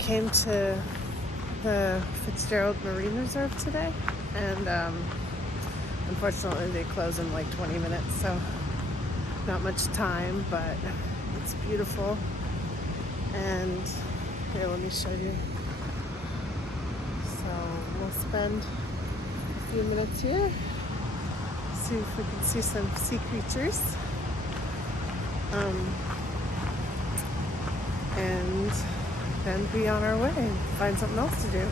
came to the Fitzgerald Marine Reserve today, and unfortunately they close in like 20 minutes, so not much time, but it's beautiful. And here, let me show you. So we'll spend a few minutes here, see if we can see some sea creatures, and then be on our way and find something else to do.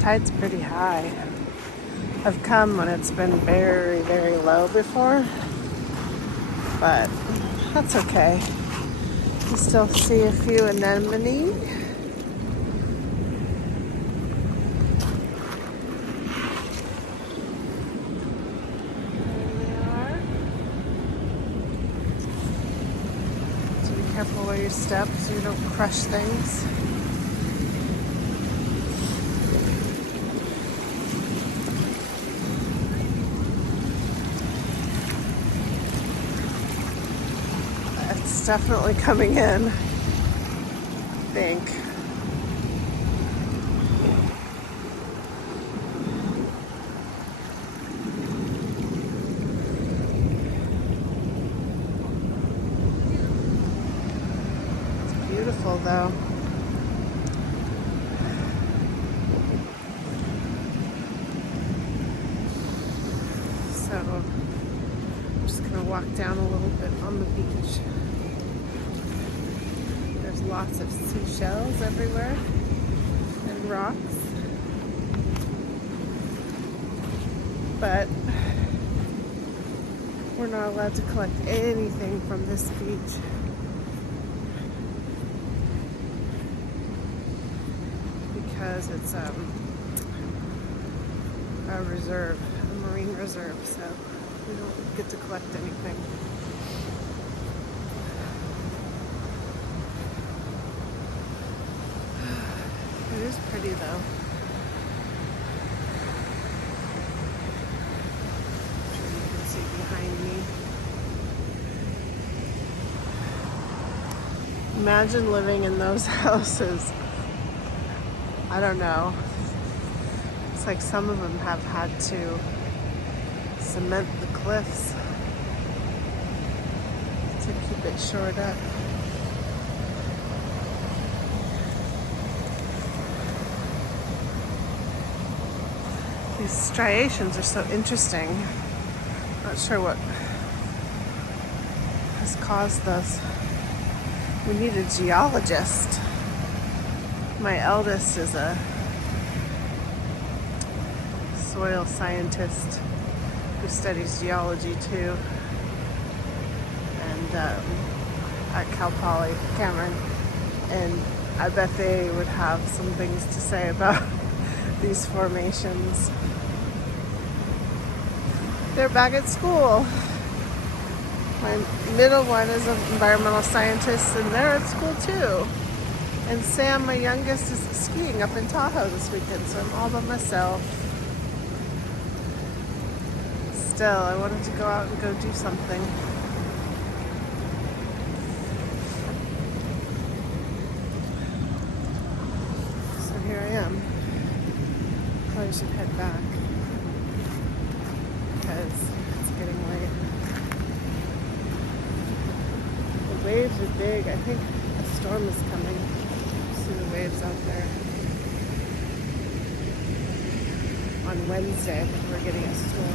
Tide's pretty high. I've come when it's been very, very low before, but that's okay. You still see a few anemone. There they are. So be careful where you step so you don't crush things. It's definitely coming in, I think. It's beautiful though. So I'm just gonna walk down a little bit on the beach. There's lots of seashells everywhere and rocks, but we're not allowed to collect anything from this beach. Because it's a reserve, a marine reserve, so we don't get to collect anything. It is pretty though. I'm sure you can see behind me. Imagine living in those houses. I don't know. It's like some of them have had to cement the cliffs to keep it shored up. These striations are so interesting. Not sure what has caused those. We need a geologist. My eldest is a soil scientist who studies geology too, and at Cal Poly, Cameron, and I bet they would have some things to say about these formations. They're back at school. My middle one is an environmental scientist, and they're at school too. And Sam, my youngest, is skiing up in Tahoe this weekend, so I'm all by myself. Still, I wanted to go out and go do something. So here I am. Probably should head back because it's getting late. The waves are big. I think a storm is coming. See the waves out there. on Wednesday. I think we're getting a storm.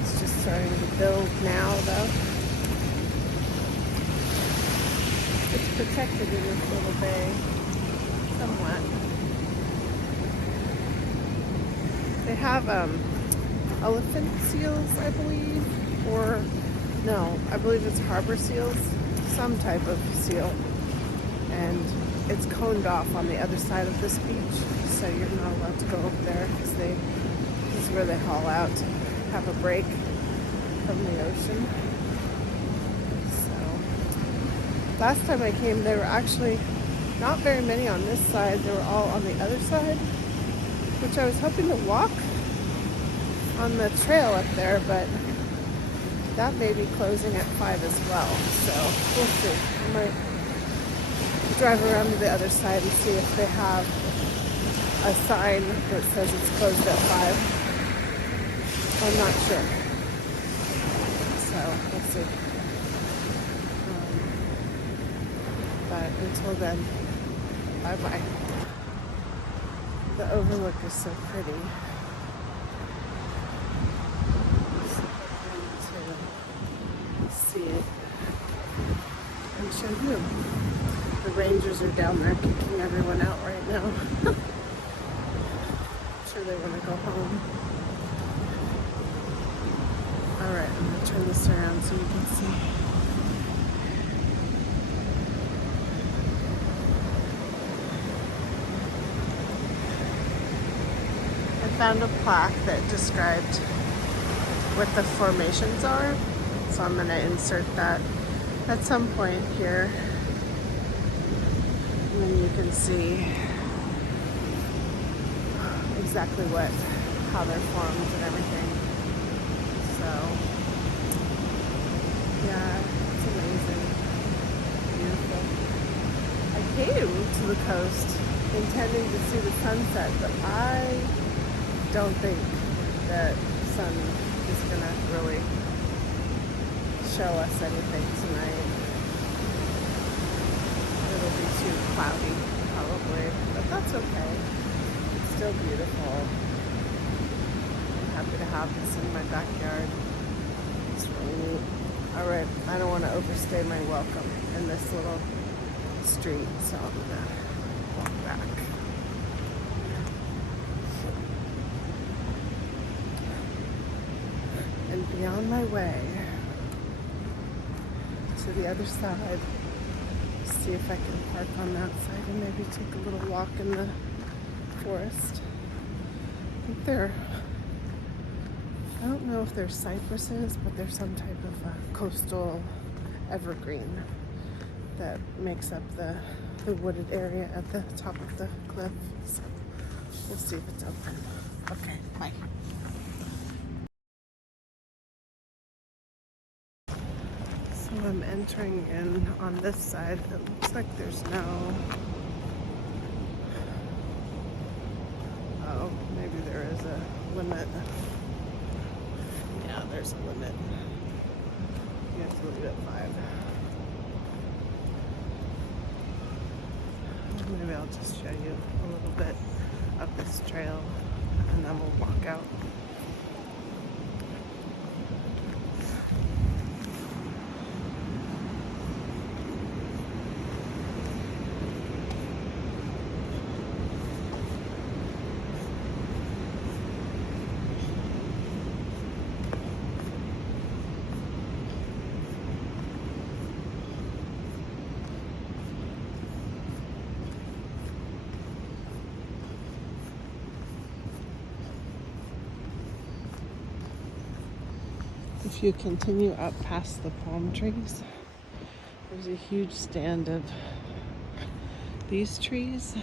It's just starting to build now, though. It's protected in this little bay somewhat. They have elephant seals, I believe, or no, I believe it's harbor seals, some type of seal, and it's coned off on the other side of this beach, so you're not allowed to go over there because this is where they haul out to have a break from the ocean. So last time I came, there were actually not very many on this side. They were all on the other side, which I was hoping to walk on the trail up there, but that may be closing at 5 as well. So we'll see. I might drive around to the other side and see if they have a sign that says it's closed at 5. I'm not sure. So we'll see. But until then, bye-bye. The overlook is so pretty. To see it and show you. The rangers are down there kicking everyone out right now. I'm sure they want to go home. Alright, I'm going to turn this around so you can see. I found a plaque that described what the formations are, so I'm going to insert that at some point here, and then you can see exactly how they're formed and everything. So yeah, it's amazing, beautiful. I came to the coast intending to see the sunset, but I don't think that sun is gonna really show us anything tonight. It'll be too cloudy probably, but that's okay. It's still beautiful. I'm happy to have this in my backyard. It's really neat. Alright, I don't want to overstay my welcome in this little street, so I'm gonna walk back. And be on my way to the other side, see if I can park on that side and maybe take a little walk in the forest. I think I don't know if they're cypresses, but there's some type of coastal evergreen that makes up the wooded area at the top of the cliff. So we'll see if it's open. Okay, bye. So I'm entering in on this side. It looks like there's no... Oh, maybe there is a limit. Yeah, there's a limit. You have to leave at 5. Maybe I'll just show you a little bit of this trail and then we'll walk out. If you continue up past the palm trees, there's a huge stand of these trees,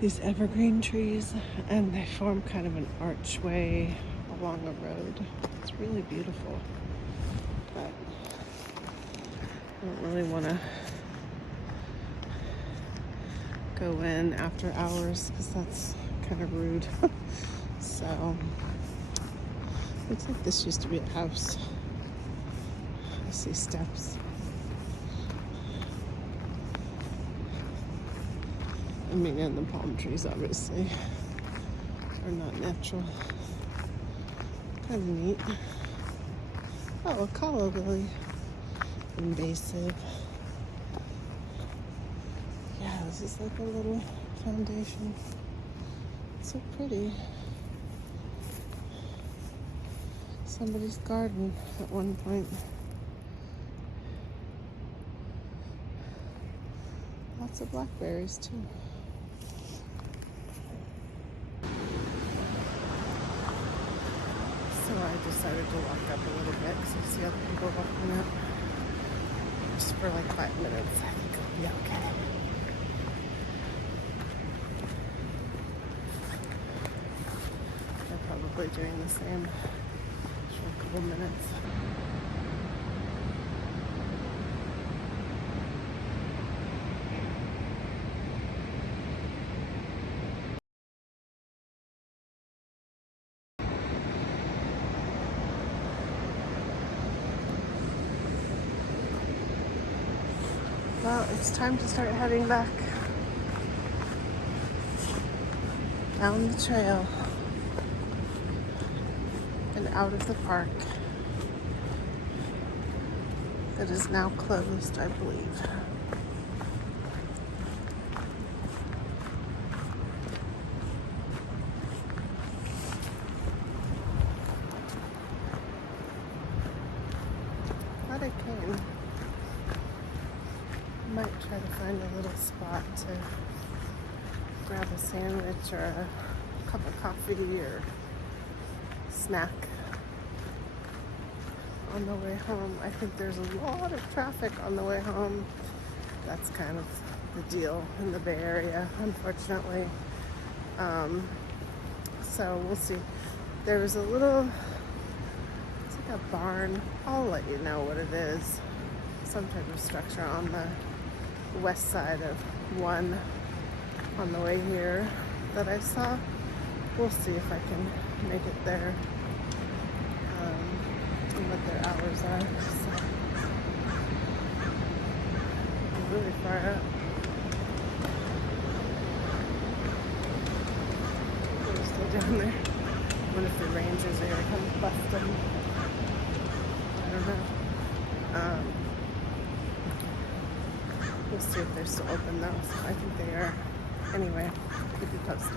these evergreen trees, and they form kind of an archway along a road. It's really beautiful, but I don't really want to go in after hours because that's kind of rude. So looks like this used to be a house. I see steps. I mean, and the palm trees obviously are not natural. Kind of neat. Oh, a calla lily. Invasive. Yeah, this is like a little foundation. It's so pretty. Somebody's garden at one point. Lots of blackberries too. So I decided to walk up a little bit because I see other people walking up. Just for like 5 minutes. I think it'll be okay. They're probably doing the same for a couple minutes. Well, it's time to start heading back down the trail and out of the park that is now closed, I believe. Glad I came. Might try to find a little spot to grab a sandwich or a cup of coffee or snack on the way home. I think there's a lot of traffic on the way home. That's kind of the deal in the Bay Area, unfortunately. So we'll see. There was a little, it's like a barn. I'll let you know what it is. Some type of structure on the west side of one on the way here that I saw. We'll see if I can make it there and what their hours are. So, I'm really far up. They're still down there. What if the rangers are gonna come bust them? I don't know. We'll see if they're still open though. So I think they are. Anyway, keep you posted.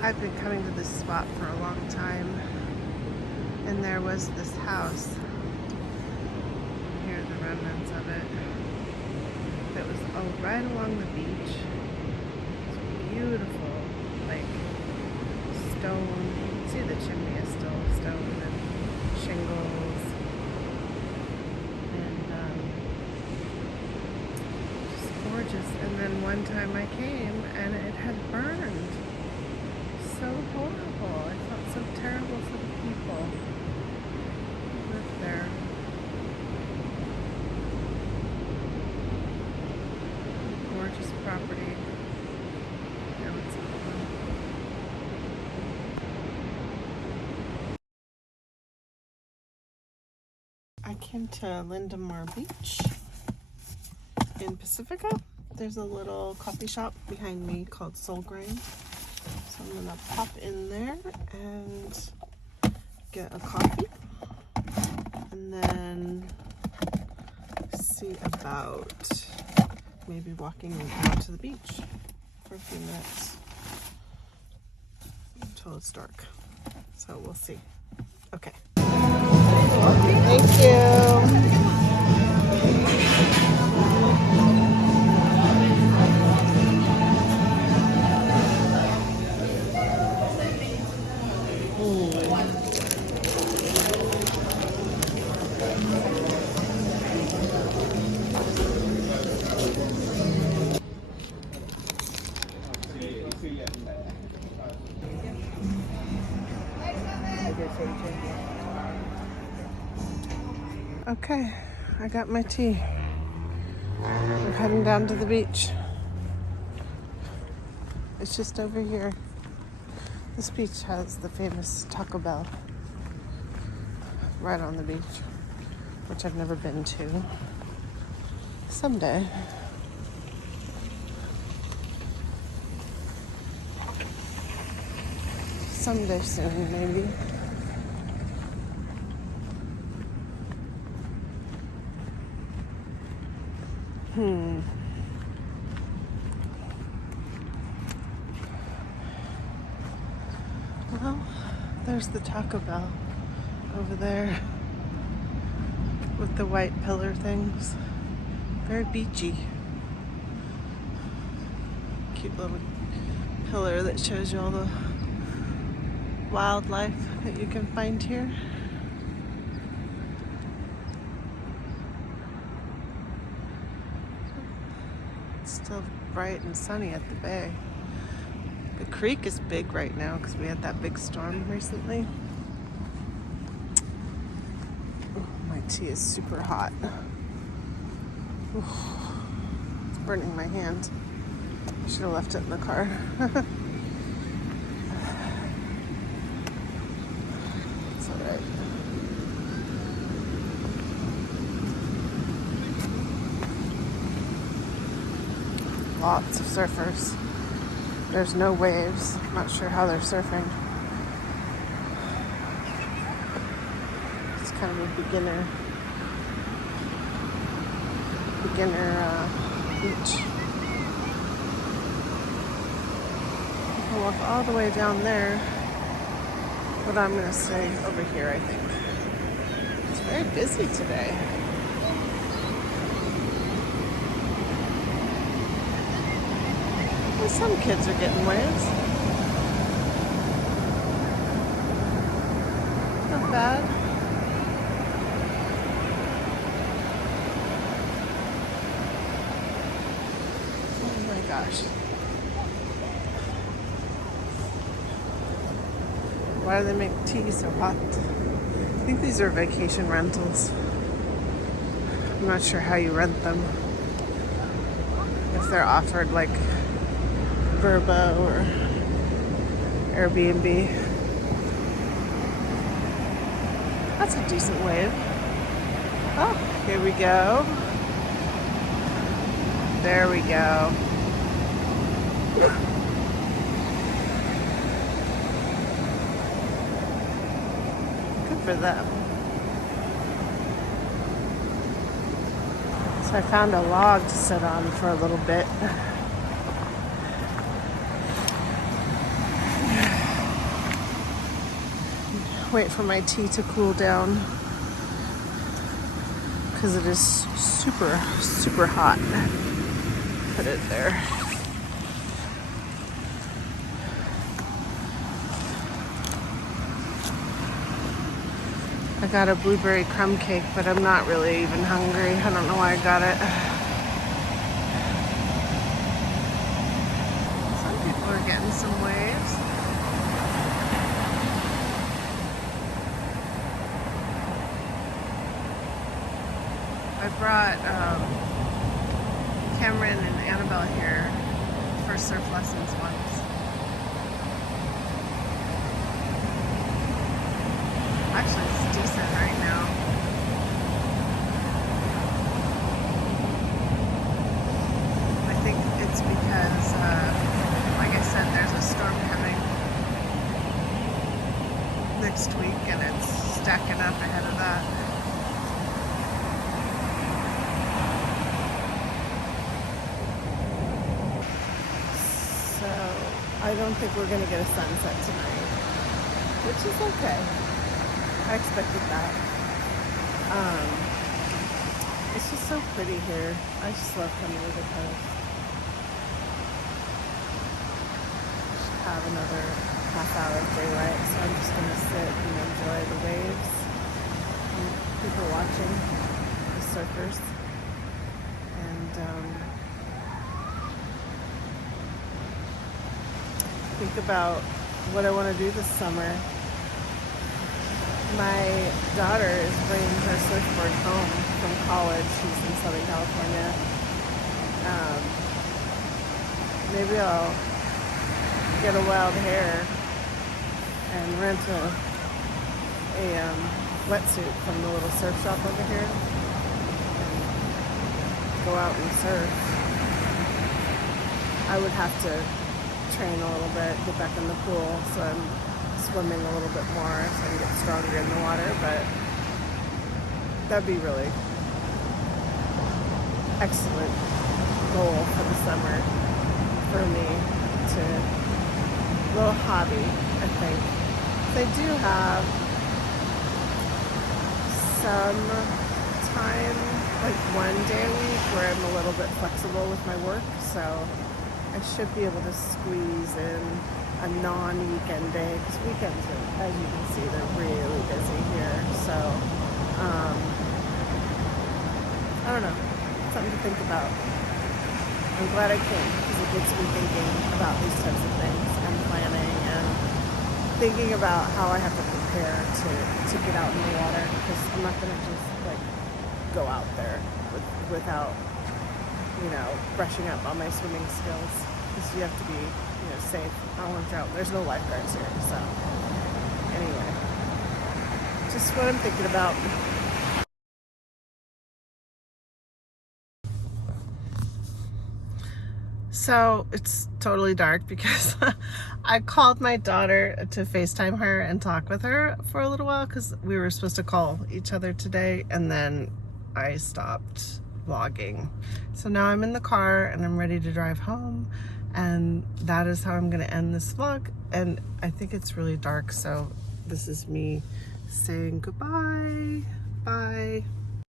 I've been coming to this spot for a long time, and there was this house. Here are the remnants of it. That was right along the beach. It's beautiful, like stone. You can see the chimney is still stone and shingles. Gorgeous. And then one time I came and it had burned. So horrible. I felt so terrible for the people who lived there. Gorgeous property. Now it's gone. I came to Lindemore Beach in Pacifica. There's a little coffee shop behind me called Soul Grain. So I'm gonna pop in there and get a coffee and then see about maybe walking out to the beach for a few minutes until it's dark. So we'll see. Okay. Thank you. Okay, I got my tea. We're heading down to the beach. It's just over here. This beach has the famous Taco Bell right on the beach, which I've never been to. Someday. Someday soon, maybe. Well, there's the Taco Bell over there with the white pillar things. Very beachy. Cute little pillar that shows you all the wildlife that you can find here. It's still bright and sunny at the bay. The creek is big right now because we had that big storm recently. Oh, my tea is super hot. Ooh, it's burning my hand. I should have left it in the car. It's all right. Lots of surfers. There's no waves. I'm not sure how they're surfing. It's kind of a beginner beach. You can walk all the way down there, but I'm going to stay over here, I think. It's very busy today. Well, some kids are getting waves. Not bad. Oh my gosh. Why do they make tea so hot? I think these are vacation rentals. I'm not sure how you rent them. If they're offered like Verbo or Airbnb. That's a decent wave. Oh, here we go. There we go. Good for them. So I found a log to sit on for a little bit. Wait for my tea to cool down because it is super, super hot. Put it there. I got a blueberry crumb cake, but I'm not really even hungry. I don't know why I got it. Some people are getting some waves. I brought Cameron and Annabelle here for surf lessons once. Actually, it's decent right now. I think it's because, like I said, there's a storm coming next week and it's stacking up ahead of that. I don't think we're going to get a sunset tonight, which is okay. I expected that. It's just so pretty here. I just love coming to the coast. Should have another half hour of daylight, so I'm just going to sit and enjoy the waves and people watching, the surfers. And think about what I want to do this summer. My daughter is bringing her surfboard home from college. She's in Southern California. Maybe I'll get a wild hair and rent a wetsuit from the little surf shop over here and go out and surf. I would have to train a little bit, get back in the pool, so I'm swimming a little bit more so I can get stronger in the water, but that'd be really excellent goal for the summer for me to little hobby, I think. They do have some time, like 1 day a week, where I'm a little bit flexible with my work, so I should be able to squeeze in a non-weekend day, because weekends are, as you can see, they're really busy here, so I don't know, something to think about. I'm glad I came, because it gets me thinking about these types of things and planning and thinking about how I have to prepare to get out in the water, because I'm not going to just like go out there without, you know, brushing up on my swimming skills, because you have to be, you know, safe. I don't want to drown. There's no lifeguards here, so anyway, just what I'm thinking about. So it's totally dark because I called my daughter to FaceTime her and talk with her for a little while, because we were supposed to call each other today, and then I stopped vlogging. So now I'm in the car and I'm ready to drive home, and that is how I'm going to end this vlog. And I think it's really dark, so this is me saying goodbye. Bye.